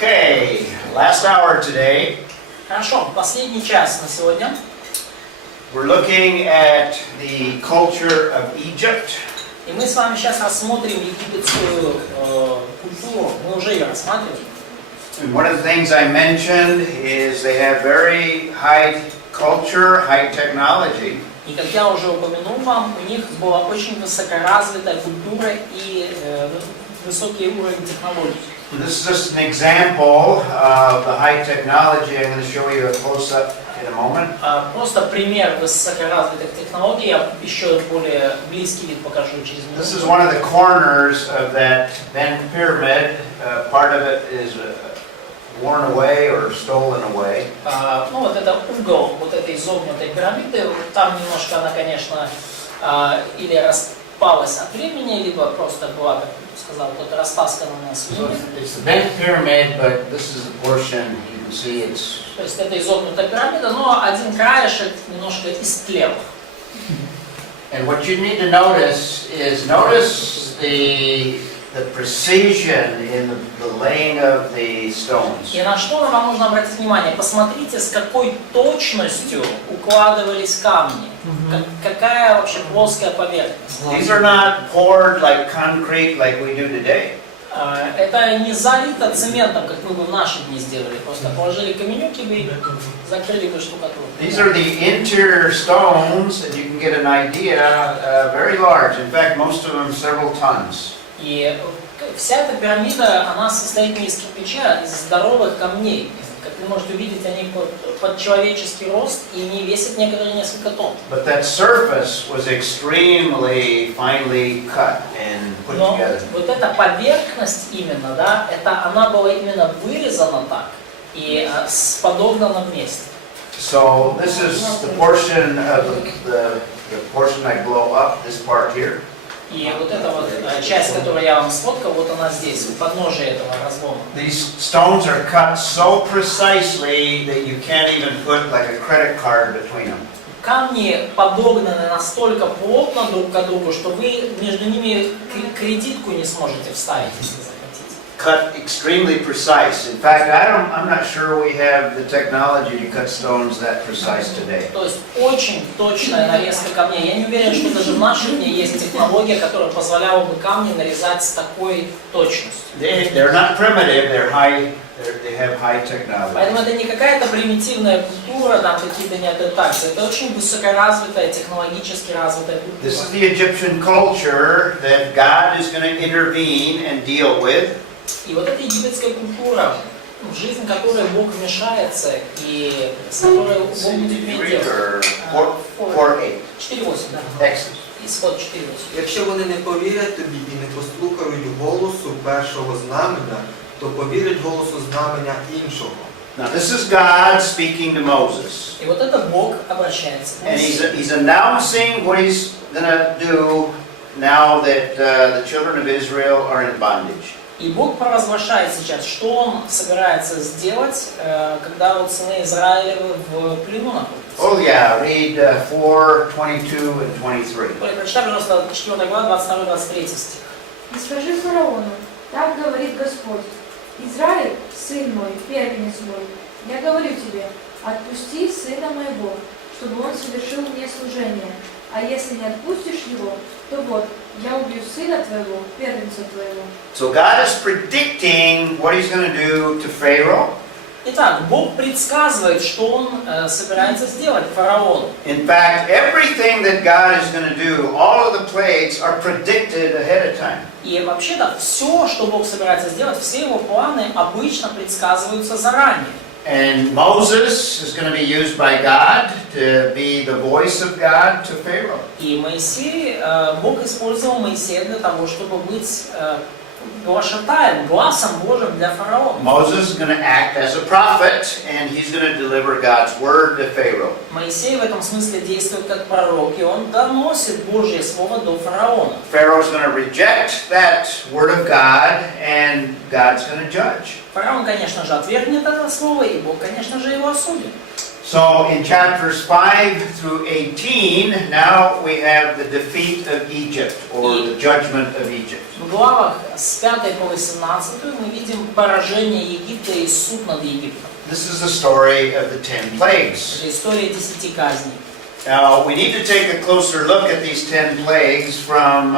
Okay, last hour today. Хорошо, последний час на сегодня. We're looking at the culture of Egypt. И мы с вами сейчас рассмотрим египетскую культуру. Мы уже ее рассматривали. And one of the things I mentioned is they have very high culture, high technology. И как я уже упомянул вам, у них была очень высокоразвитая культура и высокий уровень технологий. This is just an example of the high technology. I'm going to show you a close-up in a moment. Просто пример высокоразвитых технологий. Я еще более близкий вид покажу через минуту. This is one of the corners of that bent pyramid. Part of it is worn away or stolen away. Ну вот это угол вот этой изогнутой пирамиды. Там немножко она, конечно, или распалась от времени, либо просто была, как сказал, вот растаскана на свиньи. It's the bent pyramid, but this is the portion you can see it's. То есть это изогнутая пирамида, но один краешек немножко истлел. And what you need to notice is the precision in the laying of the stones. И на что вам нужно обратить внимание? Посмотрите, с какой точностью укладывались камни. Какая вообще плоская поверхность. These are not poured like concrete like we do today. Это не залито цементом, как мы бы в наши дни сделали. Просто положили каменюки и закрыли бы штукатурку. These are the interior stones, and you can get an idea, very large. In fact, most of them several tons. И вся эта пирамида, она состоит не из кирпича, а из здоровых камней. Как вы можете увидеть, они под человеческий рост, и они весят некоторые несколько тонн. But that surface was extremely finely cut and put Но together. вот эта поверхность именно, да, это она была именно вырезана так и подогнана вместе. So this is the portion of the portion I blow up, this part here. И вот эта вот часть, которую я вам сфоткал, вот она здесь, у подножия этого разлома. These stones are cut so precisely that you can't even put like a credit card between them. Камни подогнаны настолько плотно друг к другу, что вы между ними кредитку не сможете вставить, если захотите. Cut extremely precise. In fact, I'm not sure we have the technology to cut stones that precise today. То есть очень точная нарезка камней. Я не уверен, что даже в наши дни есть технология, которая позволяла бы камни нарезать с такой точностью. They're not primitive. They have high technology. Поэтому это не какая-то примитивная культура, там какие-то неадаптации. Это очень высокоразвитая, технологически развитая культура. This is the Egyptian culture that God is going to intervene and deal with. И вот эта египетская культура, в жизнь которой Бог вмешается и с которой Бог будет иметь дело. 4:8, да. Исход 4:8. Якщо вони не повірять тобі і не послухають голосу першого знамення, то повірять голосу знамення іншого. Now this is God speaking to Moses. И вот это Бог обращается к And Моисею. he's announcing what he's going to do now that the children of Israel are in bondage. И Бог провозглашает сейчас, что Он собирается сделать, когда вот сыны Израилевы в плену находятся. Oh yeah, read 4:22 and 23. Прочитай, пожалуйста, 4 глава, 22-23 стих. «И скажи фараону, так говорит Господь, Израиль, сын мой, первенец мой, я говорю тебе, отпусти сына моего, чтобы он совершил мне служение, а если не отпустишь его, то вот, я убью сына твоего, первенца твоего». So God is predicting what he's going to do to Pharaoh. Итак, Бог предсказывает, что Он собирается сделать фараону. In fact, everything that God is going to do, all of the plagues are predicted ahead of time. И вообще-то все, что Бог собирается сделать, все Его планы обычно предсказываются заранее. And Moses is going to be used by God to be the voice of God to Pharaoh. И Моисей, Бог использовал Моисея для того, чтобы быть глашатаем, глазом Божьим для фараона. Moses is going to act as a prophet, and he's going to deliver God's word to Pharaoh. Moisей в этом смысле действует как пророк, и он доносит Божье слово до фараона. Pharaoh's going to reject that word of God, and God's going to judge. Фараон, конечно же, отвергнет это слово, и Бог, конечно же, его осудит. So in chapters 5 through 18, now we have the defeat of Egypt, or the judgment of Egypt. В главах с 5 по 18 мы видим поражение Египта и суд над Египтом. This is the story of the 10 plagues. Это история 10 казней. Now, we need to take a closer look at these 10 plagues from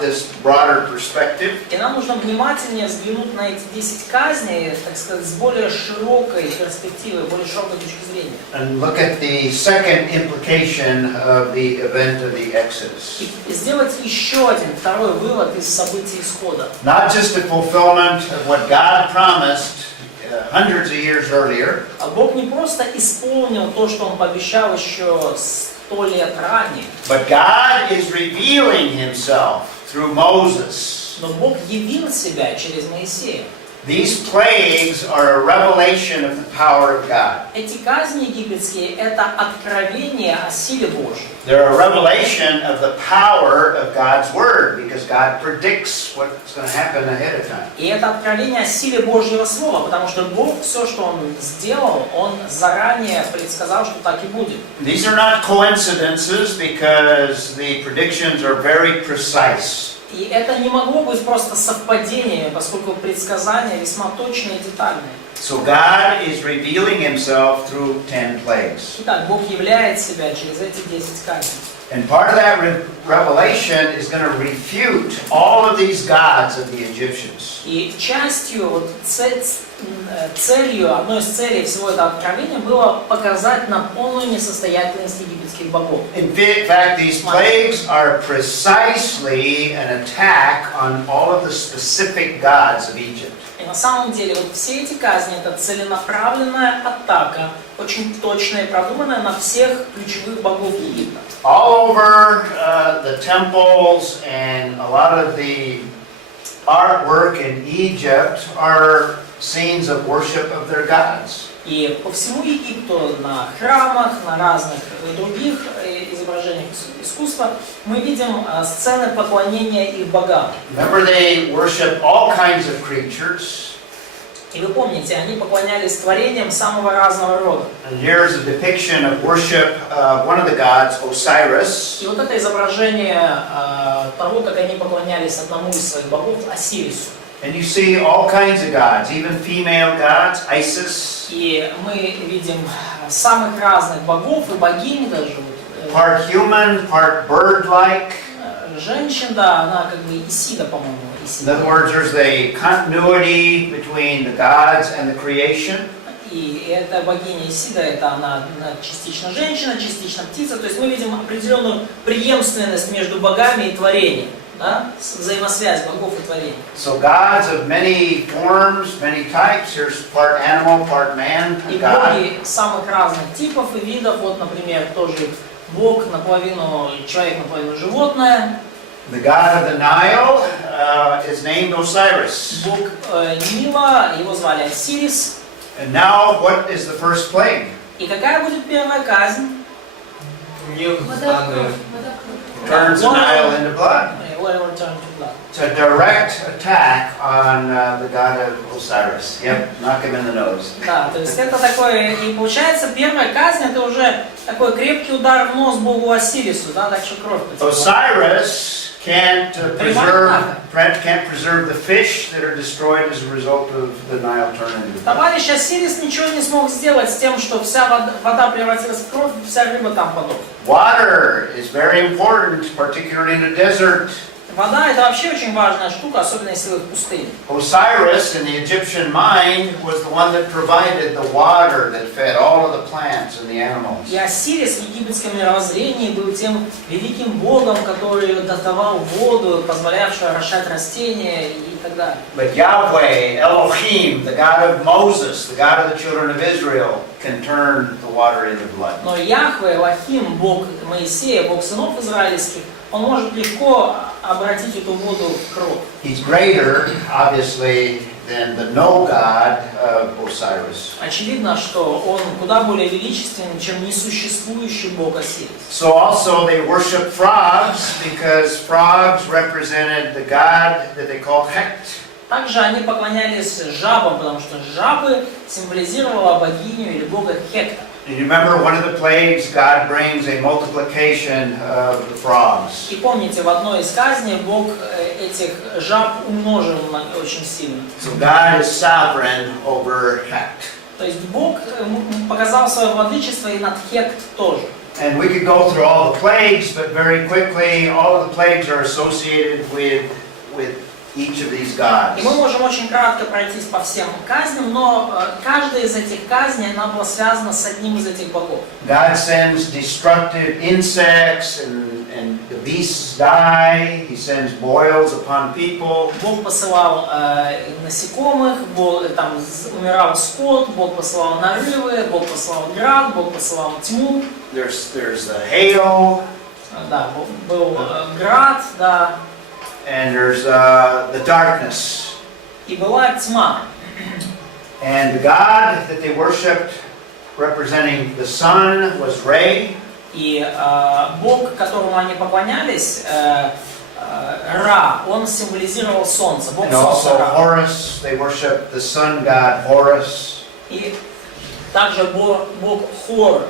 this broader perspective. И нам нужно внимательнее взглянуть на эти 10 казней, так сказать, с более широкой перспективы, более широкой точки зрения. And look at the second implication of the event of the Exodus. И сделать еще один, второй вывод из событий исхода. Not just a fulfillment of what God promised hundreds of years earlier, Бог не просто исполнил то, что Он пообещал еще 100 лет ранее, but God is revealing Himself through Moses. но Бог явил себя через Моисея. These plagues are a revelation of the power of God. Эти казни египетские – это откровение о силе Божьей. They're a revelation of the power of God's Word, because God predicts what's going to happen ahead of time. И это откровение о силе Божьего Слова, потому что Бог все, что Он сделал, Он заранее предсказал, что так и будет. These are not coincidences, because the predictions are very precise. И это не могло быть просто совпадениями, поскольку предсказания весьма точные и детальные. So God is revealing Himself through 10 plagues. Итак, Бог являет себя через эти 10 казней. And part of that revelation is going to refute all of these gods of the Egyptians. И частью, вот, целью, одной из целей всего этого откровения было показать нам полную несостоятельность египетских богов. In fact, these plagues are precisely an attack on all of the specific gods of Egypt. И на самом деле вот все эти казни – это целенаправленная атака, очень точная и продуманная на всех ключевых богов Египта. All over the temples and a lot of the artwork in Egypt are scenes of worship of their gods. И по всему Египту, на храмах, на разных других изображениях искусства мы видим сцены поклонения их богам. Remember, they worship all kinds of creatures. И вы помните, они поклонялись творениям самого разного рода. And here's a depiction of worship of one of the gods, Osiris. И вот это изображение того, как они поклонялись одному из своих богов, Осирису. And you see all kinds of gods, even female gods, Isis. И мы видим самых разных богов и богинь даже. Part human, part bird-like. Женщин, да, она как бы Исида, по-моему. In other words, there's a continuity between the gods and the creation. И эта богиня Исида, это она частично женщина, частично птица. То есть мы видим определенную преемственность между богами и творением. Да? Взаимосвязь богов и творений. So gods of many forms, many types. Here's part animal, part man, И God. боги самых разных типов и видов. Вот, например, тоже бог наполовину человек, наполовину животное. The god of the Nile is named Osiris. Бог Нила, его звали Осирис. And now, what is the first plague? И какая будет первая казнь? Turns the Nile into blood. Whatever turned to blood. It's a direct attack on the god of Osiris. Yep, knock him in the nose. Да, то есть это такое, и получается первая казнь, это уже такой крепкий удар в нос богу Осирису, да, так что кровь потекла. Osiris can't preserve the fish that are destroyed as a result of the Nile turning into blood. Товарищ Осирис ничего не смог сделать с тем, что вся вода превратилась в кровь, вся рыба там подохла. Water is very important, particularly in the desert. Вода это вообще очень важная штука, особенно если вы в пустыне. Osiris, in the Egyptian mind, was the one that provided the water that fed all of the plants and the animals. И Осирис в египетском мировоззрении был тем великим богом, который давал воду, позволявший орошать растения и так далее. But Yahweh, Elohim, the God of Moses, the God of the children of Israel, can turn the water into blood. Но Яхве, Элохим, Бог Моисея, Бог сынов израильских, он может легко обратить эту воду в кровь. He's greater, obviously, than the no God of Osiris. Очевидно, что он куда более величественен, чем несуществующий Бог Осирис. So also they worship frogs because frogs represented the God that they called Hecht. Также они поклонялись жабам, потому что жабы символизировала богиню или бога Хекта. And you remember one of the plagues, God brings a multiplication of the frogs. И помните, в одной из казней Бог этих жаб умножил очень сильно. So God is sovereign over Hecht. То есть Бог показал свое владычество и над Хект тоже. And we could go through all the plagues, but very quickly, all of the plagues are associated with each of these gods. И мы можем очень кратко пройтись по всем казням, но каждая из этих казней, она была связана с одним из этих богов. God sends destructive insects and the beasts die. He sends boils upon people. Бог посылал насекомых, там умирал скот, Бог посылал нарывы, Бог посылал град, Бог посылал тьму. There's the hail. Да, был град, да. And there's the darkness. И была тьма. And the god that they worshipped, representing the sun, was Ray. И Бог, которому они поклонялись, Ра, он символизировал солнце. Бог And also солнца Ра. Horus, they worshipped the sun god Horus. И также Бог Хор,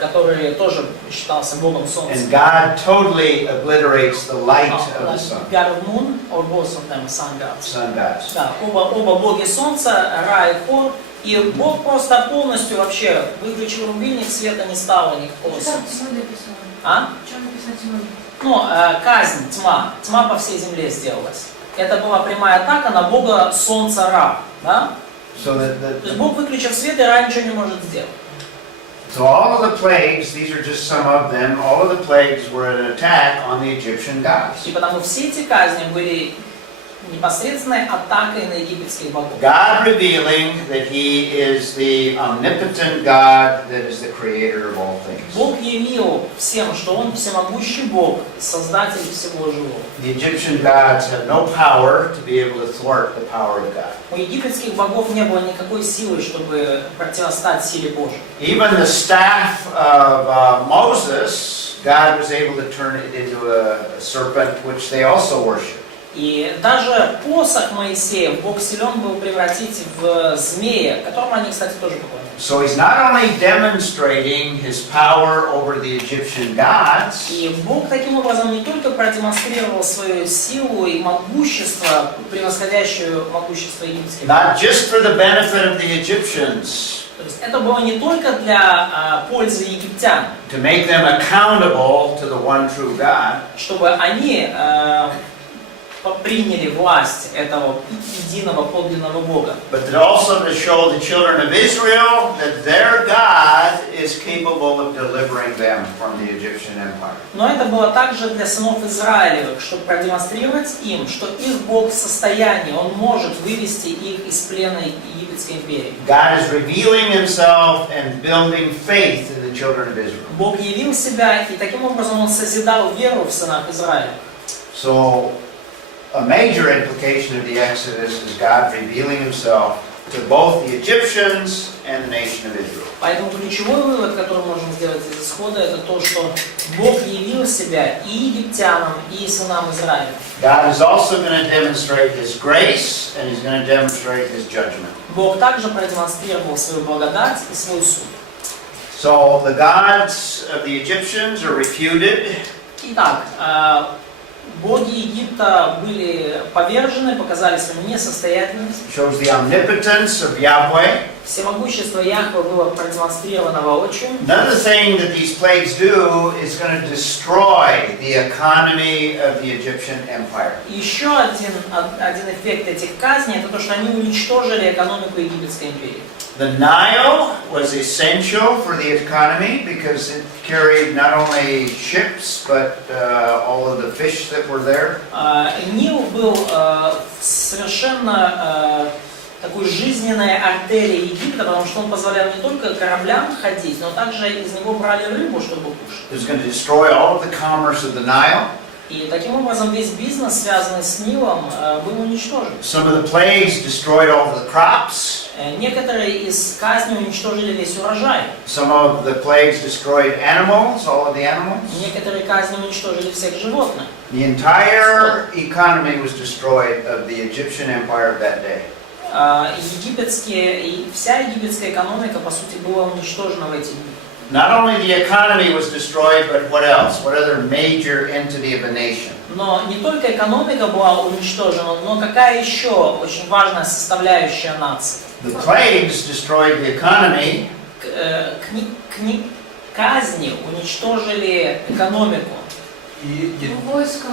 который тоже считался Богом солнца. And God totally obliterates the light of the sun. God of moon, or both of them sun gods. Sun gods. Да, оба боги солнца, Ра и Хор. И Бог просто полностью вообще выключил рубильник, света не стало никакого Что там солнца. тьмой написано? А? Что написано тьмой? Ну, казнь, тьма. Тьма по всей земле сделалась. Это была прямая атака на Бога солнца Ра. Да? So То есть Бог выключил свет, и Ра ничего не может сделать. so all of the plagues, these are just some of them, all of the plagues were an attack on the Egyptian gods. И потому все эти казни были непосредственной атакой на египетских богов. God revealing that He is the omnipotent God that is the creator of all things. Бог явил всем, что Он всемогущий Бог, Создатель всего живого. The Egyptian gods had no power to be able to thwart the power of God. У египетских богов не было никакой силы, чтобы противостать силе Божьей. Even the staff of Moses, God was able to turn it into a serpent, which they also worshipped. И даже посох Моисея Бог силен был превратить в змея, которому они, кстати, тоже поклонялись. So He's not only demonstrating His power over the Egyptian gods, И Бог таким образом не только продемонстрировал свою силу и могущество, превосходящую могущество египетских богов. not just for the benefit of the Egyptians, То есть это было не только для пользы египтян, to make them accountable to the one true God, чтобы они приняли власть этого единого подлинного Бога. but also to show the children of Israel that their God is capable of delivering them from the Egyptian empire. Но это было также для сынов Израилевых, чтобы продемонстрировать им, что их Бог в состоянии, Он может вывести их из плена египетской империи. God is revealing Himself and building faith in the children of Israel. Бог явил себя, и таким образом Он созидал веру в сынах Израиля. So, a major implication of the Exodus is God revealing Himself to both the Egyptians and the nation of Israel. Поэтому ключевой вывод, который мы можем сделать из исхода, это то, что Бог явил себя и египтянам, и сынам Израиля. God is also going to demonstrate His grace, and He's going to demonstrate His judgment. Бог также продемонстрировал свою благодать и свой суд. So the gods of the Egyptians are refuted. Итак, боги Египта были повержены, показали свою несостоятельность. Shows the omnipotence of Yahweh. Всемогущество Яхве было продемонстрировано воочию. Another thing that these plagues do is going to destroy the economy of the Egyptian empire. Еще один эффект этих казней, это то, что они уничтожили экономику египетской империи. The Nile was essential for the economy because it carried not only ships but all of the fish that were there. Нил был совершенно такой жизненной артерией Египта, потому что он позволял не только кораблям ходить, но также из него брали рыбу, чтобы кушать. It was going to destroy all of the commerce of the Nile. И таким образом весь бизнес, связанный с Нилом, был уничтожен. Some of the plagues destroyed all of the crops. Некоторые из казней уничтожили весь урожай. Some of the plagues destroyed animals, all of the animals. Некоторые казни уничтожили всех животных. The entire economy was destroyed of the Egyptian empire of that day. египетские, и вся египетская экономика, по сути, была уничтожена в эти дни. Not only the economy was destroyed, but what else? What other major entity of a nation? Но не только экономика была уничтожена, но какая еще очень важная составляющая нации? The plagues destroyed the economy. Казни уничтожили экономику. Войска.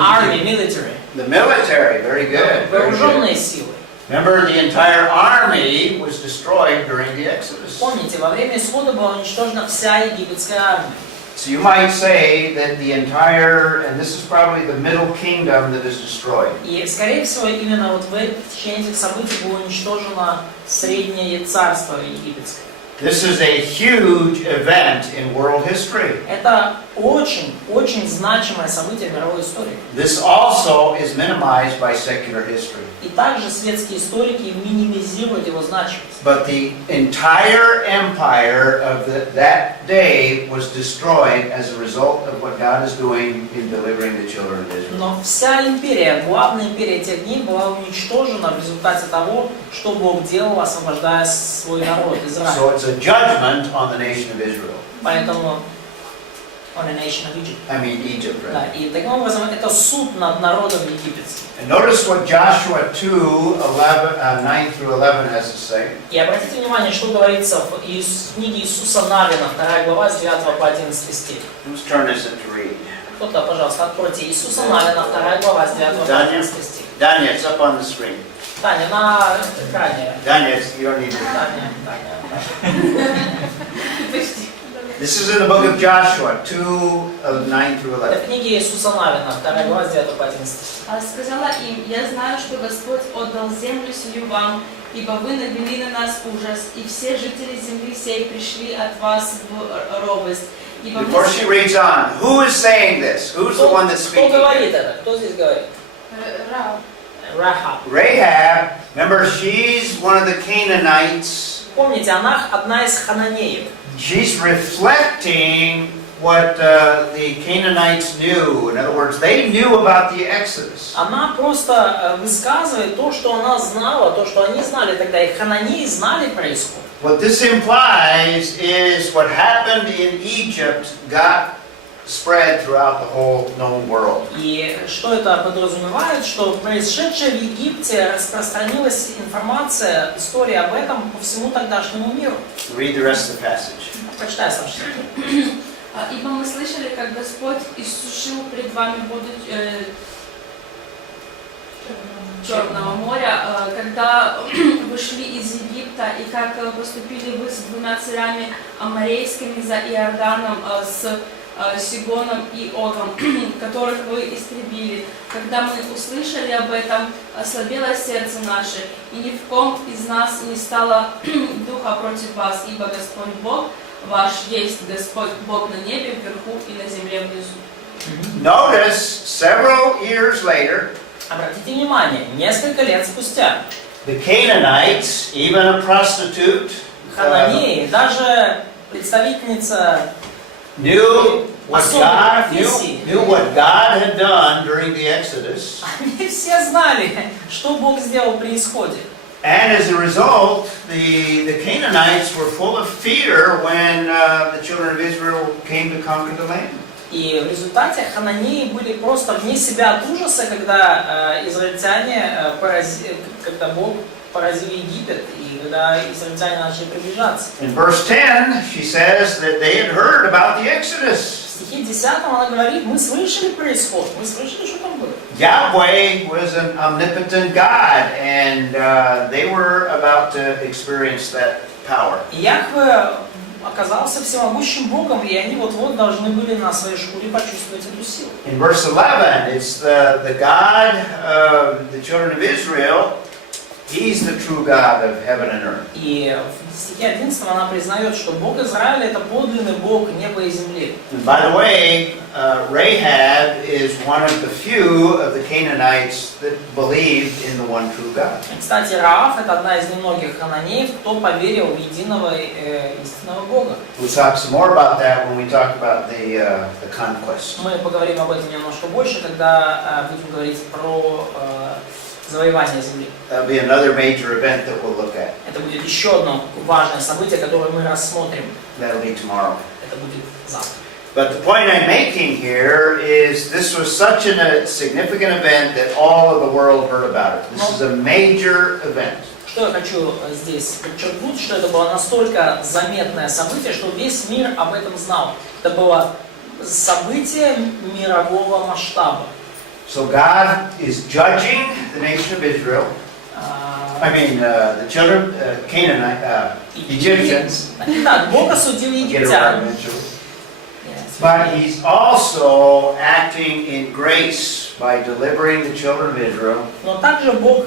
Army, military. The military, very good. Very good. Вооруженные силы. Remember, the entire army was destroyed during the Exodus. Помните, во время исхода была уничтожена вся египетская армия. So you might say that the entire, and this is probably the middle kingdom that is destroyed. И, скорее всего, именно вот в течение этих событий было уничтожено среднее царство египетское. This is a huge event in world history. Это очень значимое событие в мировой истории. This also is minimized by secular history. И также светские историки минимизируют его значимость. But the entire empire of that day was destroyed as a result of what God is doing in delivering the children of Israel. Но вся империя, главная империя тех дней была уничтожена в результате того, что Бог делал, освобождая свой народ, Израиль. So it's a judgment on the nation of Israel. Поэтому on the nation of Egypt. I mean Egypt, Да, right? и таким образом это суд над народом египетским. And notice what Joshua 9 through 11 has to say. И обратите внимание, что говорится в книге Иисуса Навина, 2 глава, с 9 по 11 стих. Whose turn is it to read? Кто-то, пожалуйста, откройте Иисуса Навина, 2 глава, с 9 по 11 стих. Daniel, it's up on the screen. Таня, на экране. Daniel, you don't need to. Таня. This is in the book of Joshua 9 through Это 11. в книге Иисуса Навина, 2 глава, с 9 по 11 стих. Сказала им: «Я знаю, что Господь отдал землю сию вам, ибо вы навели на нас ужас, и все жители земли сей пришли от вас в робость. Ибо Before she reads on, who is saying this? Who's the one that's Кто speaking? говорит это? Кто здесь говорит? Рахаб. Rahab. Remember, she's one of the Canaanites. Помните, она одна из хананеев. She's reflecting what the Canaanites knew. In other words, they knew about the Exodus. Она просто высказывает то, что она знала, то, что они знали тогда. И хананеи знали про исход. What this implies is what happened in Egypt got spread throughout the whole known world. И что это подразумевает? Что происшедшее в Египте распространилась информация, история об этом по всему тогдашнему миру. Read the rest of the passage. Прочитай, Саша. ибо мы слышали, как Господь иссушил пред вами воду Черного моря, когда вы шли из Египта, и как поступили вы с двумя царями аморейскими за Иорданом, с Сигоном и Огом, которых вы истребили. Когда мы услышали об этом, ослабело сердце наше, и ни в ком из нас не стало духа против вас, ибо Господь Бог ваш есть Господь Бог на небе вверху и на земле внизу. Notice, several years later, Обратите внимание, несколько лет спустя the Canaanites, even a prostitute, хананеи, даже представительница knew what особой God профессии, knew what God had done during the Exodus, они все знали, что Бог сделал при исходе. and as a result, the Canaanites were full of fear when the children of Israel came to conquer the land. И в результате хананеи были просто вне себя от ужаса, когда израильтяне когда Бог поразил Египет, и когда израильтяне начали приближаться. In verse 10, she says that they had heard about the Exodus. В стихе 10 она говорит: мы слышали про исход, мы слышали, что там было. Yahweh was an omnipotent God, and they were about to experience that power. И Яхве оказался всемогущим Богом, и они вот-вот должны были на своей шкуре почувствовать эту силу. In verse 11, it's the God of the children of Israel. He's the true God of heaven and earth. И в стихе 11 она признает, что Бог Израиля — это подлинный Бог неба и земли. And by the way, Rahab is one of the few of the Canaanites that believed in the one true God. И, кстати, Раав — это одна из немногих хананеев, кто поверил в единого истинного Бога. We'll talk some more about that when we talk about the conquest. Мы поговорим об этом немножко больше, когда будем говорить про завоевания земли. That'll be another major event that we'll look at. Это будет еще одно важное событие, которое мы рассмотрим. That'll be tomorrow. Это будет завтра. But the point I'm making here is this was such a significant event that all of the world heard about it. This is a major event. Что я хочу здесь подчеркнуть, что это было настолько заметное событие, что весь мир об этом знал. Это было событие мирового масштаба. So God is judging the nation of Israel. I mean, the children, Canaanite, Egyptians. Да, Бог осудил египтян. But He's also acting in grace by delivering the children of Israel. Но также Бог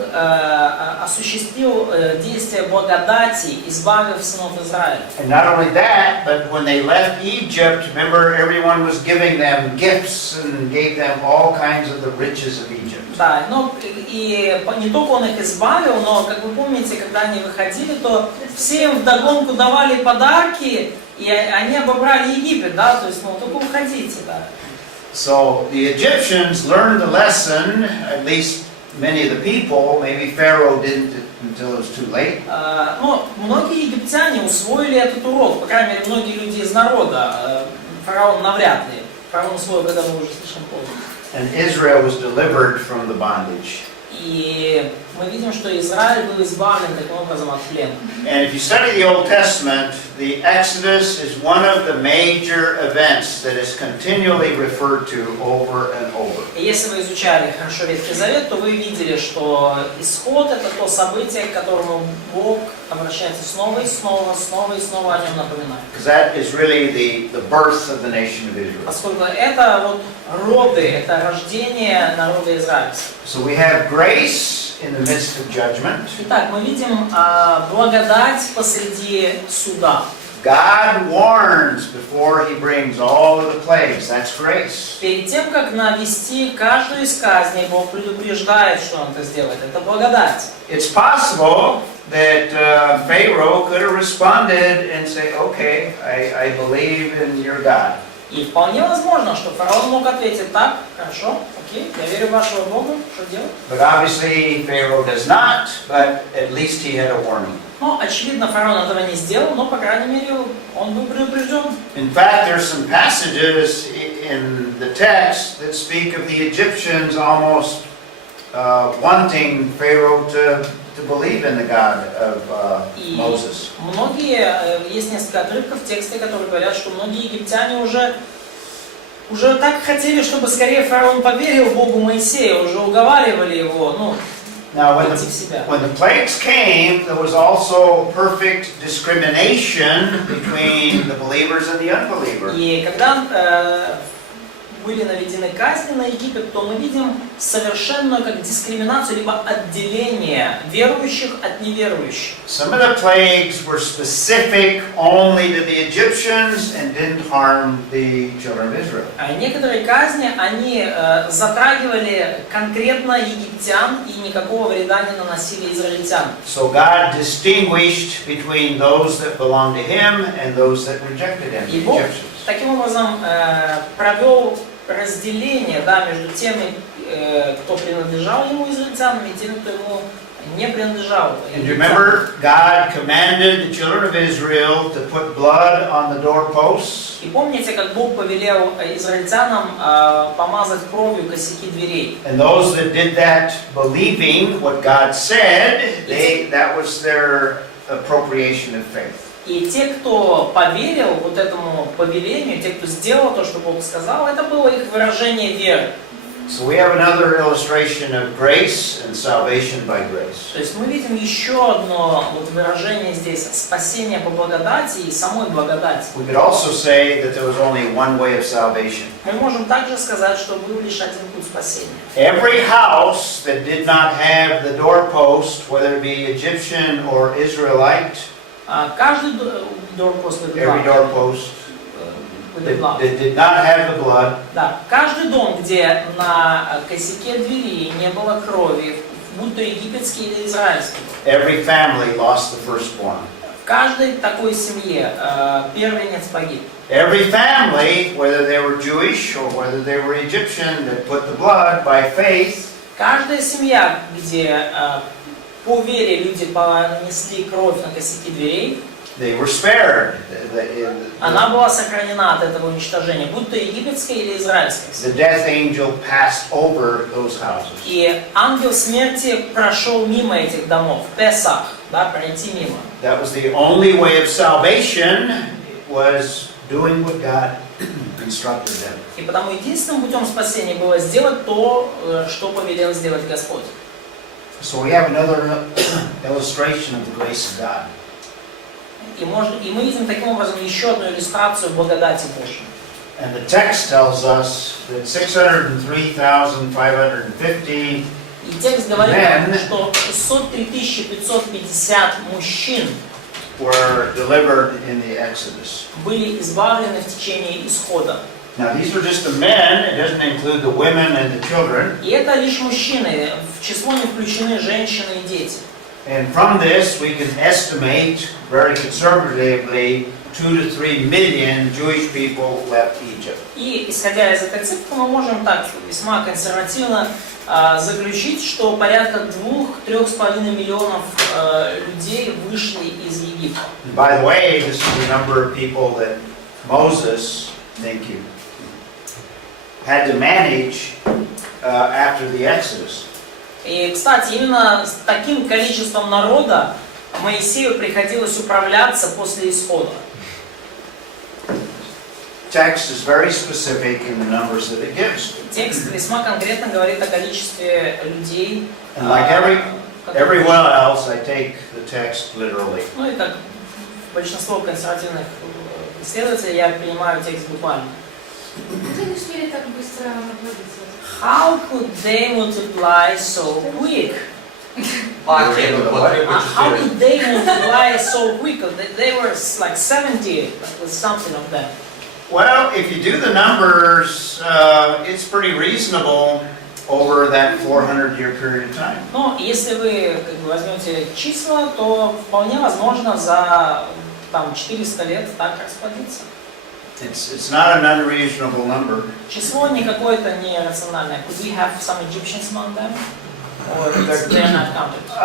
осуществил действие благодати, избавив сынов Израиля. And not only that, but when they left Egypt, remember everyone was giving them gifts and gave them all kinds of the riches of Egypt. Да, но и не только Он их избавил, но, как вы помните, когда они выходили, то все им вдогонку давали подарки, и они обобрали Египет, да, то есть, ну, только уходите, да. So the Egyptians learned the lesson, at least many of the people, maybe Pharaoh didn't until it was too late. Но многие египтяне усвоили этот урок, по крайней мере, многие люди из народа, фараон навряд ли, фараон усвоил, когда был уже слишком поздно. And Israel was delivered from the bondage. И мы видим, что Израиль был избавлен таким образом от плена. And if you study the Old Testament, the Exodus is one of the major events that is continually referred to over and over. И если вы изучали хорошо Ветхий Завет, то вы видели, что исход — это то событие, к которому Бог обращается снова и снова, снова и снова о нем напоминает. Because that is really the birth of the nation of Israel. Поскольку это вот роды, это рождение народа израильского. So we have grace in the midst of judgment. Итак, мы видим благодать посреди суда. God warns before He brings all of the plagues. That's grace. Перед тем, как навести каждую из казней, Бог предупреждает, что Он это сделает. Это благодать. It's possible that Pharaoh could have responded and say, "Okay, I believe in your God." И вполне возможно, что фараон мог ответить: так, хорошо, окей, я верю в вашего Бога, что делать? But obviously Pharaoh does not, but at least he had a warning. Ну, очевидно, фараон этого не сделал, но, по крайней мере, он был предупрежден. In fact, there's some passages in the text that speak of the Egyptians almost wanting Pharaoh to believe in the God of Moses. Есть несколько отрывков в тексте, которые говорят, что многие египтяне уже так хотели, чтобы скорее фараон поверил Богу Моисея, уже уговаривали его, Now, прийти в себя. when the plagues came, there was also perfect discrimination between the believers and the unbelievers. И когда были наведены казни на Египет, то мы видим совершенную как дискриминацию, либо отделение верующих от неверующих. Some of the plagues were specific only to the Egyptians and didn't harm the children of Israel. А некоторые казни, они затрагивали конкретно египтян и никакого вреда не наносили израильтянам. So God distinguished between those that belonged to Him and those that rejected Him, И the Бог Egyptians. таким образом провел разделение, да, между теми, кто принадлежал ему, израильтянам, и теми, кто ему не принадлежал. And remember, God commanded the children of Israel to put blood on the doorposts. И помните, как Бог повелел израильтянам помазать кровью косяки дверей? And those that did that believing what God said, that was their appropriation of faith. И те, кто поверил вот этому повелению, те, кто сделал то, что Бог сказал, это было их выражение веры. So we have another illustration of grace and salvation by grace. То есть мы видим еще одно вот выражение здесь спасения по благодати и самой благодати. We could also say that there was only one way of salvation. Мы можем также сказать, что был лишь один путь спасения. Every house that did not have the doorpost, whether it be Egyptian or Israelite, Каждый doorpost every doorpost that did not have the blood, да, каждый дом, где на косяке двери не было крови, будь то египетский или израильский, every family lost the firstborn. в каждой такой семье первенец погиб. Every family, whether they were Jewish or whether they were Egyptian, that put the blood by faith, Каждая семья, где по вере люди понесли кровь на косяки дверей, they were spared. она была сохранена от этого уничтожения, будь то египетская или израильская. The death angel passed over those houses. И ангел смерти прошел мимо этих домов, Песах, да, пройти мимо. That was the only way of salvation, was doing what God instructed them. И потому единственным путем спасения было сделать то, что повелел сделать Господь. So we have another illustration of the grace of God. И мы видим таким образом еще одну иллюстрацию благодати Божьей. And the text tells us that 603,550 И текст говорит, что 603 550 мужчин were delivered in the Exodus. были избавлены в течение исхода. Now these are just the men, it doesn't include the women and the children. И это лишь мужчины, в число не включены женщины и дети. And from this we can estimate very conservatively 2 to 3 million Jewish people left Egypt. И исходя из этой цифры мы можем так весьма консервативно заключить, что порядка 2–3,5 миллионов людей вышли из Египта. And by the way, this is the number of people that Moses, thank you, had to manage after the Exodus. И, кстати, именно с таким количеством народа Моисею приходилось управляться после исхода. Text is very specific in the numbers that it gives. Текст весьма конкретно говорит о количестве людей. And like everyone else, I take the text literally. Ну и как большинство консервативных исследователей, я принимаю текст буквально. Как не успели так быстро наплодиться? How could they multiply so quick? How did they multiply so quick? They were like 70 with something of them. Well, if you do the numbers, it's pretty reasonable over that 400-year period of time. Но если вы возьмете числа, то вполне возможно за 400 лет так расплодиться. It's not an unreasonable number. Число не какое-то нерациональное. Could we have some Egyptians among them? Or they're not counted? I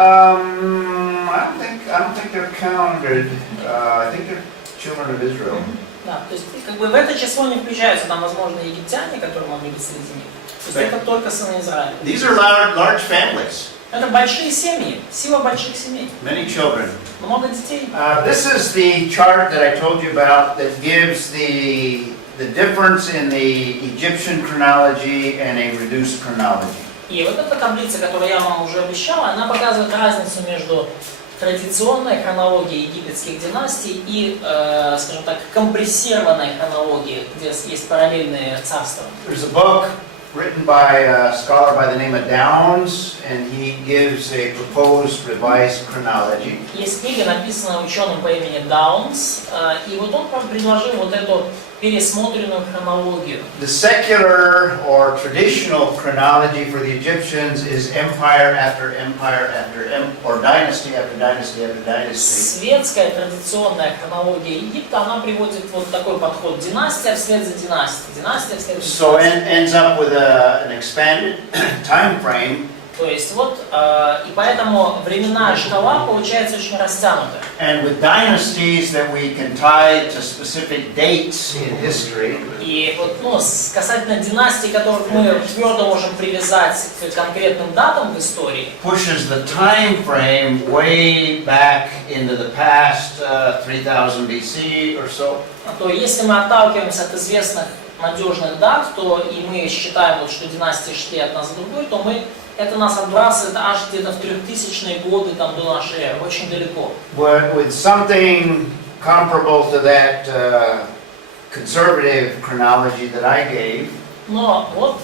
don't think they're counted. I think they're children of Israel. Да, то есть в это число не включаются, там, возможно, египтяне, которые могли быть среди них. То есть это только сыны Израиля. These are large families. Это большие семьи, сила больших семей. Many children. Много детей. This is the chart that I told you about that gives the difference in the Egyptian chronology and a reduced chronology. И вот эта таблица, которую я вам уже обещал, она показывает разницу между традиционной хронологией египетских династий и, скажем так, компрессированной хронологией, где есть параллельные царства. There's a book written by a scholar by the name of Downs, and he gives a proposed revised chronology. Есть книга, написанная ученым по имени Даунс, и вот он предложил вот эту пересмотренную хронологию. The secular or traditional chronology for the Egyptians is empire after empire or dynasty after dynasty after dynasty. Светская традиционная хронология Египта, она приводит вот такой подход: династия вслед за династией, династия вслед за So династией. it ends up with an expanded time frame. То есть вот, и поэтому временная шкала получается очень растянутая. And with dynasties that we can tie to specific dates in history. И вот, касательно династий, которых мы твердо можем привязать к конкретным датам в истории, Pushes the time frame way back into the past 3000 BC or so. то если мы отталкиваемся от известных надежных дат, то и мы считаем, вот, что династии шли от нас к другой, то это нас отбрасывает аж где-то в 3000-е годы там, до нашей эры, очень далеко. With something comparable to that conservative chronology that I gave. Но вот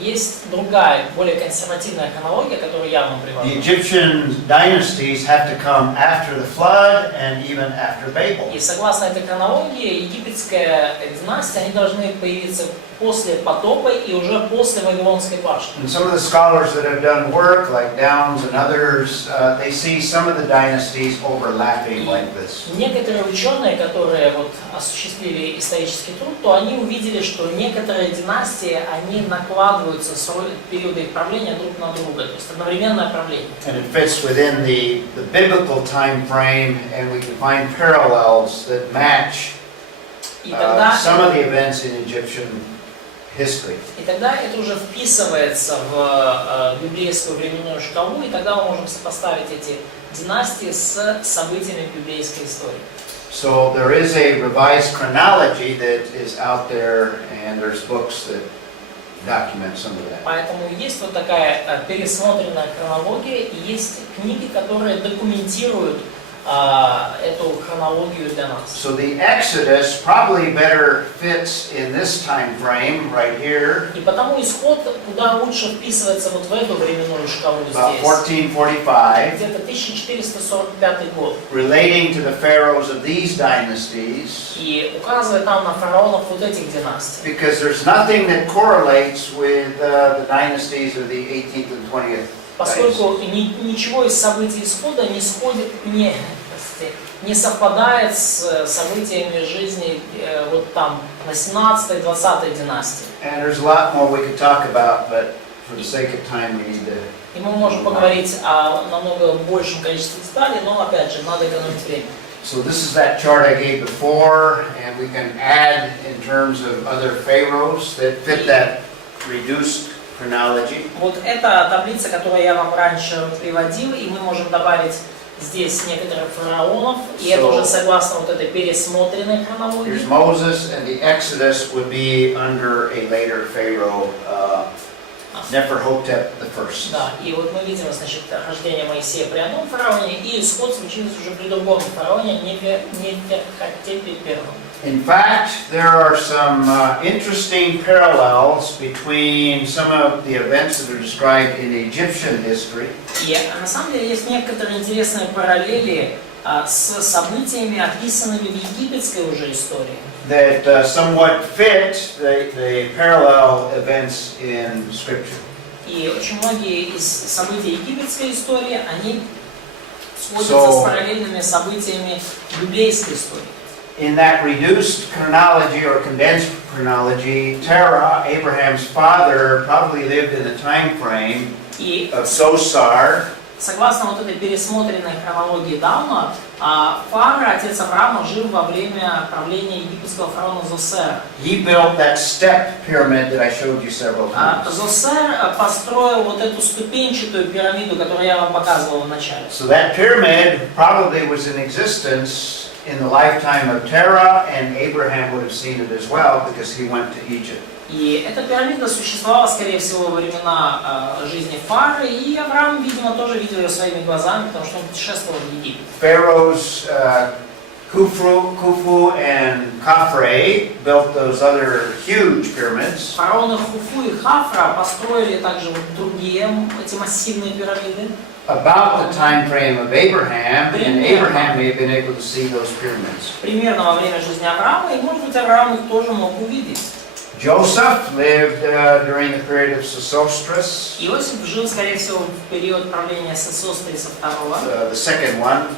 есть другая, более консервативная хронология, которую я вам The привожу. Egyptian dynasties have to come after the flood and even after Babel. И согласно этой хронологии, египетская династия, они должны появиться после потопа и уже после Вавилонской башни. And some of the scholars that have done work, like Downs and others, they see some of the dynasties overlapping like this. Некоторые ученые, которые вот осуществили исторический труд, то они увидели, что некоторые династии, они накладываются периоды их правления друг на друга, то есть одновременное правление. And it fits within the biblical time frame, and we can find parallels that match some of the events in Egyptian history. И тогда это уже вписывается в библейскую временную шкалу, и тогда мы можем сопоставить эти династии с событиями библейской истории. So there is a revised chronology that is out there, and there's books that document some of that. Поэтому есть вот такая пересмотренная хронология, и есть книги, которые документируют эту хронологию для нас. So the Exodus probably better fits in this time frame right here, И потому исход куда лучше вписывается вот в эту временную шкалу about здесь. 1445, Где-то 1445 год. relating to the pharaohs of these dynasties, И указывает нам на фараонов вот этих династий. because there's nothing that correlates with the dynasties of the 18th and 20th. Поскольку ничего из событий исхода не совпадает с событиями жизни вот там на 17-20 династии. And there's a lot more we could talk about, but for the sake of time we need to. И мы можем поговорить о намного большем количестве деталей, но опять же надо экономить время. So this is that chart I gave before, and we can add in terms of other pharaohs that fit that reduced chronology. Вот эта таблица, которую я вам раньше приводил, и мы можем добавить здесь некоторых фараонов, и это уже согласно вот этой пересмотренной хронологии. Here's Moses, and the Exodus would be under a later pharaoh, Neferhotep I. Да, и вот мы видим, значит, рождение Моисея при одном фараоне, и исход случился уже при другом фараоне, Нефертепе первом. In fact, there are some interesting parallels between some of the events that are described in Egyptian history. И на самом деле есть некоторые интересные параллели с событиями, описанными в египетской уже истории. That somewhat fit the parallel events in Scripture. И очень многие из событий египетской истории, они сходятся с параллельными событиями библейской истории. In that reduced chronology or condensed chronology, Terah, Abraham's father, probably lived in the time frame of Sosar. Согласно вот этой пересмотренной хронологии Дауна, Фара, отец Авраама, жил во время правления египетского фараона Зосера. He built that step pyramid that I showed you several times. Зосер построил вот эту ступенчатую пирамиду, которую я вам показывал в начале. So that pyramid probably was in existence in the lifetime of Terah, and Abraham would have seen it as well because he went to Egypt. И эта пирамида существовала, скорее всего, во времена жизни Фары, и Авраам, видимо, тоже видел ее своими глазами, потому что он путешествовал в Египет. Pharaohs Khufu and Khafre built those other huge pyramids. Фараоны Хуфу и Хафра построили также вот другие эти массивные пирамиды. About the time frame of Abraham, and Abraham may have been able to see those pyramids. Примерно во время жизни Авраама, и, может быть, Авраам их тоже мог увидеть. Joseph lived during the period of Sesostris. Иосиф жил, скорее всего, в период правления Сесостриса II. The second one.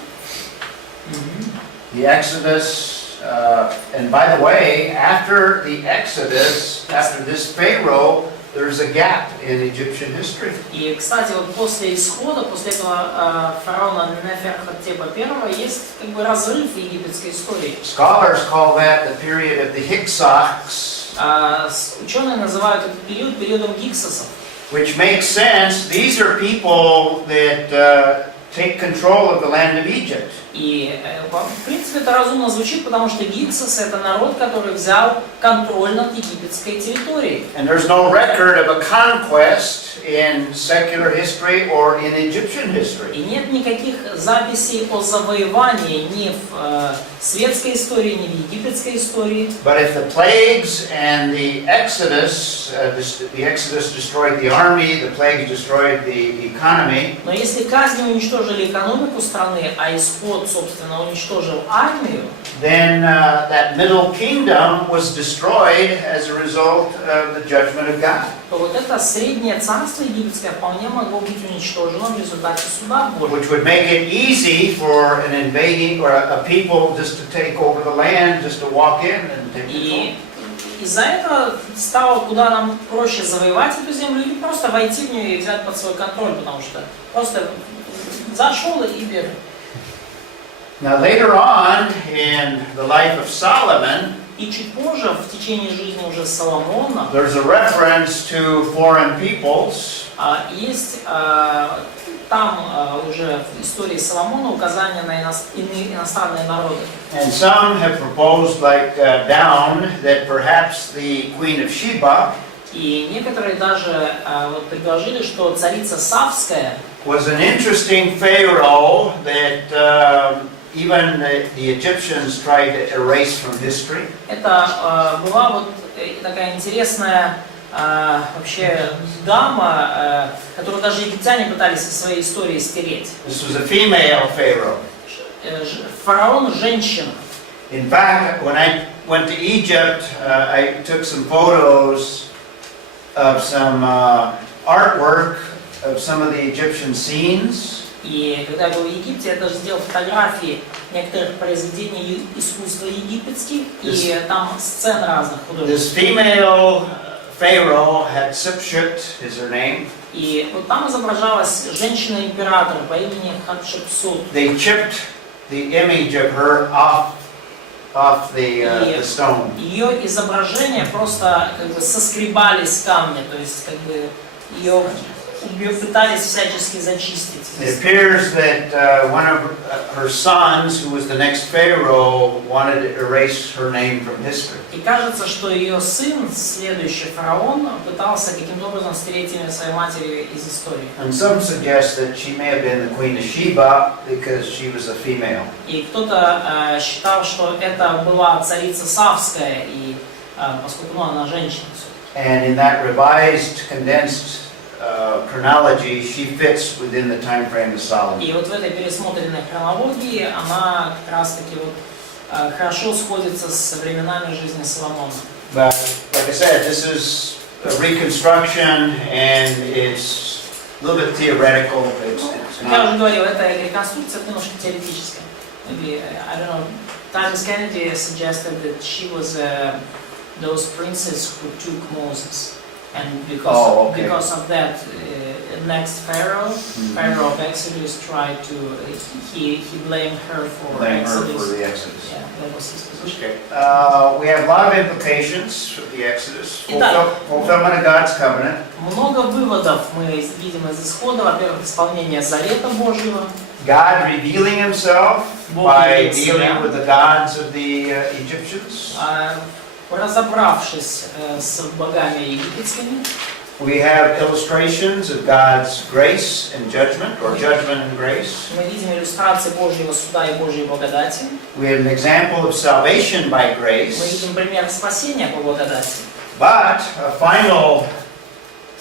The Exodus, and by the way, after the Exodus, after this Pharaoh, there's a gap in Egyptian history. И, кстати, вот после исхода, после этого фараона Нефертепа I, есть как бы разрыв в египетской истории. Scholars call that the period of the Hyksos. Ученые называют этот период периодом Гиксосов. Which makes sense. These are people that take control of the land of Egypt. И, в принципе, это разумно звучит, потому что Гиксос — это народ, который взял контроль над египетской территорией. And there's no record of a conquest in secular history or in Egyptian history. И нет никаких записей о завоевании ни в светской истории, ни в египетской истории. But if the plagues and the Exodus destroyed the army, the plagues destroyed the economy. Но если казни уничтожили экономику страны, а исход Господь, собственно, уничтожил армию, then that middle kingdom was destroyed as a result of the judgment of God. то вот это среднее царство египетское вполне могло быть уничтожено в результате суда Божьего. Which would make it easy for an invading or a people just to take over the land, just to walk in and take control. И из-за этого стало куда нам проще завоевать эту землю или просто войти в нее и взять под свой контроль, потому что просто зашел и бери. Now later on in the life of Solomon, И чуть позже, в течение жизни уже Соломона, there's a reference to foreign peoples. есть там уже в истории Соломона указания на иностранные народы. And some have proposed, like down, that perhaps the Queen of Sheba И некоторые даже вот предложили, что царица Савская was an interesting pharaoh that even the Egyptians tried to erase from history. это была вот такая интересная вообще дама, которую даже египтяне пытались из своей истории стереть. This was a female pharaoh. Фараон женщина. In fact, when I went to Egypt, I took some photos of some artwork of some of the Egyptian scenes. И когда я был в Египте, я даже сделал фотографии некоторых произведений искусства египетских, и там сцен разных This художеств. female pharaoh Hatshepsut is her name. И вот там изображалась женщина-император по имени Хатшепсут. They chipped the image of her off the stone. Ее изображение просто как бы соскребали с камня, то есть как бы ее пытались всячески зачистить. It appears that one of her sons, who was the next pharaoh, wanted to erase her name from history. И кажется, что ее сын, следующий фараон, пытался каким-то образом стереть имя своей матери из истории. And some suggest that she may have been the Queen of Sheba because she was a female. И кто-то считал, что это была царица Савская, и поскольку она женщина. And in that revised, condensed chronology, she fits within the time frame of Solomon. И вот в этой пересмотренной хронологии она как раз-таки вот хорошо сходится с временами жизни Соломона. But like I said, this is a reconstruction and it's a little bit theoretical. It's Как я not. уже говорил, это реконструкция немножко теоретическая. Maybe, I don't know, Thomas Kennedy suggested that she was those princes who took Moses. And because of that, next Pharaoh, Pharaoh of Exodus, tried to, he blamed her for Blame her Exodus. for the Exodus. Yeah, that was his position. Okay. We have a lot of implications of the Exodus. Fulfillment of God's covenant. Много выводов мы видим из исхода. Во-первых, исполнение завета Божьего. God revealing Himself Бог by явил себя. dealing with the gods of the Egyptians. Разобравшись с богами египетскими, We have illustrations of God's grace and judgment, or judgment and grace. мы видим иллюстрации Божьего суда и Божьей благодати. We have an example of salvation by Мы grace. видим пример спасения по благодати. But a final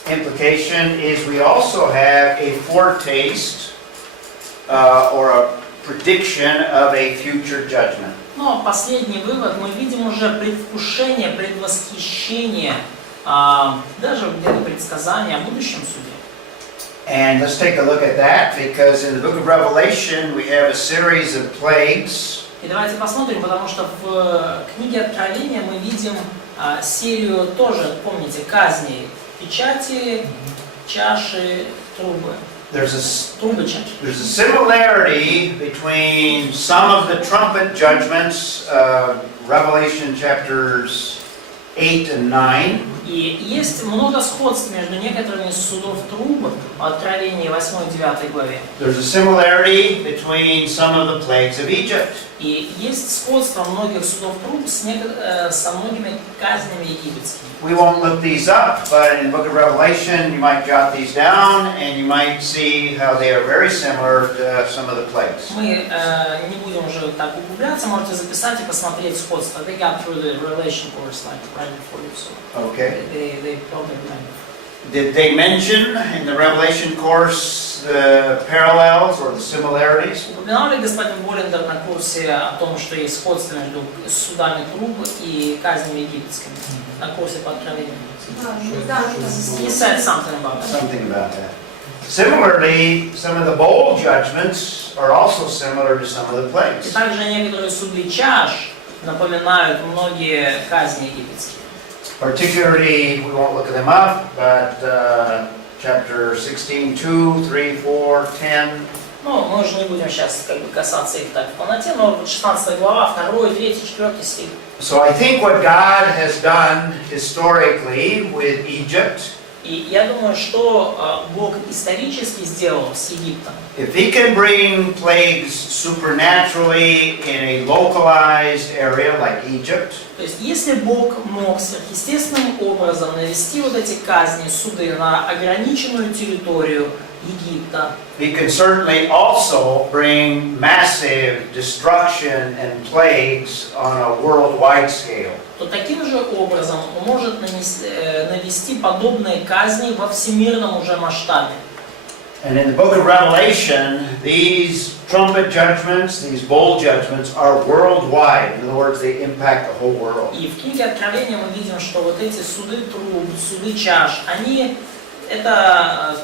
implication is we also have a foretaste or a prediction of a future judgment. Но последний вывод, мы видим уже предвкушение, предвосхищение, даже где-то предсказание о будущем суде. And let's take a look at that, because in the book of Revelation we have a series of plagues. И давайте посмотрим, потому что в книге Откровения мы видим серию тоже, помните, казней, печати, чаши, трубы. There's Трубы-чаши. a similarity between some of the trumpet judgments, Revelation chapters 8 and 9. И есть много сходств между некоторыми из судов труб в Откровении 8 и 9 главе. There's a similarity between some of the plagues of Egypt. И есть сходство многих судов труб со многими казнями египетскими. We won't look these up, but in the book of Revelation you might jot these down and you might see how they are very similar to some of the plagues. Мы не будем уже так углубляться, можете записать и посмотреть сходство. They got through the Revelation course like right before you, so Okay. they probably remember. Did they mention in the Revelation course the parallels or the similarities? Упоминал ли господин Боллингер на курсе о том, что есть сходство между судами труб и казнями египетскими? На курсе по откровению. He said something about that. Something about that. Similarly, some of the bowl judgments are also similar to some of the И plagues. также некоторые суды чаш напоминают многие казни египетские. Particularly, we won't look at them up, but chapter 16, 2, 3, 4, 10. Ну, мы уже не будем сейчас касаться их так в полноте, но 16 глава, 2, 3, 4 стих. So I think what God has done historically with Egypt, И я думаю, что Бог исторически сделал с Египтом. if He can bring plagues supernaturally in a localized area like Egypt, То есть, если Бог мог сверхъестественным образом навести вот эти казни, суды на ограниченную территорию Египта, He can certainly also bring massive destruction and plagues on a worldwide scale. то таким же образом он может навести подобные казни во всемирном уже масштабе. And in the book of Revelation, these trumpet judgments, these bowl judgments are worldwide. In other words, they impact the whole world. И в книге Откровения мы видим, что вот эти суды труб, суды чаш, они это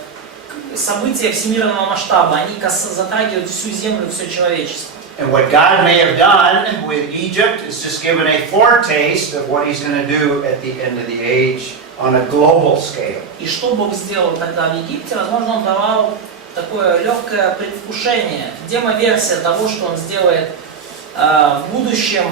события всемирного масштаба, они затрагивают всю землю, все человечество. And what God may have done with Egypt is just given a foretaste of what He's going to do at the end of the age on a global scale. И что Бог сделал тогда в Египте, возможно, Он давал такое легкое предвкушение, демоверсия того, что Он сделает в будущем,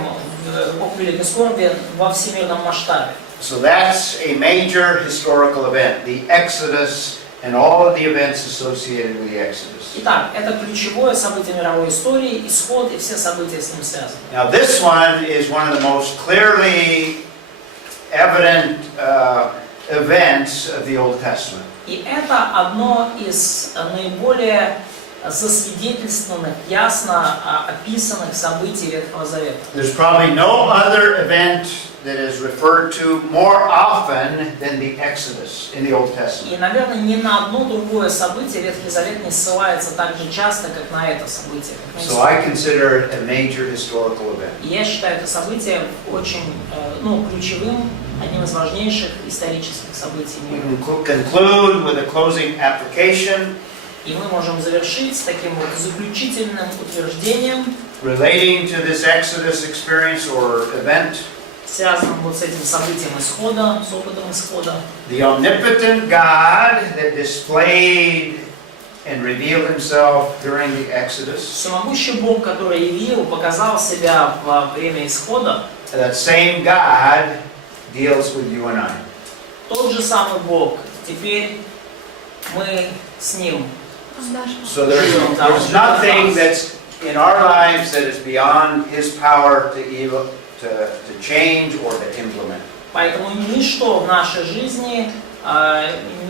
в эпоху Великой Скорби, во всемирном масштабе. So that's a major historical event, the Exodus and all of the events associated with the Exodus. Итак, это ключевое событие мировой истории, исход и все события с ним связаны. Now this one is one of the most clearly evident events of the Old Testament. И это одно из наиболее засвидетельствованных, ясно описанных событий Ветхого Завета. There's probably no other event that is referred to more often than the Exodus in the Old Testament. И, наверное, ни на одно другое событие Ветхий Завет не ссылается так же часто, как на это событие. So I consider it a major historical event. И я считаю это событие очень ключевым, одним из важнейших исторических событий We мира. can conclude with a closing application И мы можем завершить с таким вот заключительным утверждением, relating to this Exodus experience or event. связанным вот с этим событием исхода, с опытом исхода. The omnipotent God that displayed and revealed Himself during the Exodus, Всемогущий Бог, который явил, показал себя во время исхода, that same God deals with you and I. тот же самый Бог. Теперь мы с Ним. So there's nothing that's in our lives that is beyond His power to change or to implement. Поэтому ничто в нашей жизни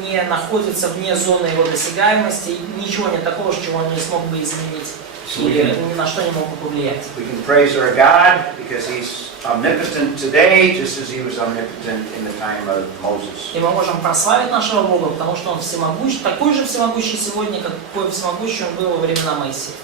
не находится вне зоны Его досягаемости, ничего нет такого, чего Он не смог бы изменить или ни на что не мог бы повлиять. We can praise our God because He's omnipotent today, just as He was omnipotent in the time of Moses. И мы можем прославить нашего Бога, потому что Он всемогущ, такой же всемогущий сегодня, какой всемогущий Он был во времена Моисея.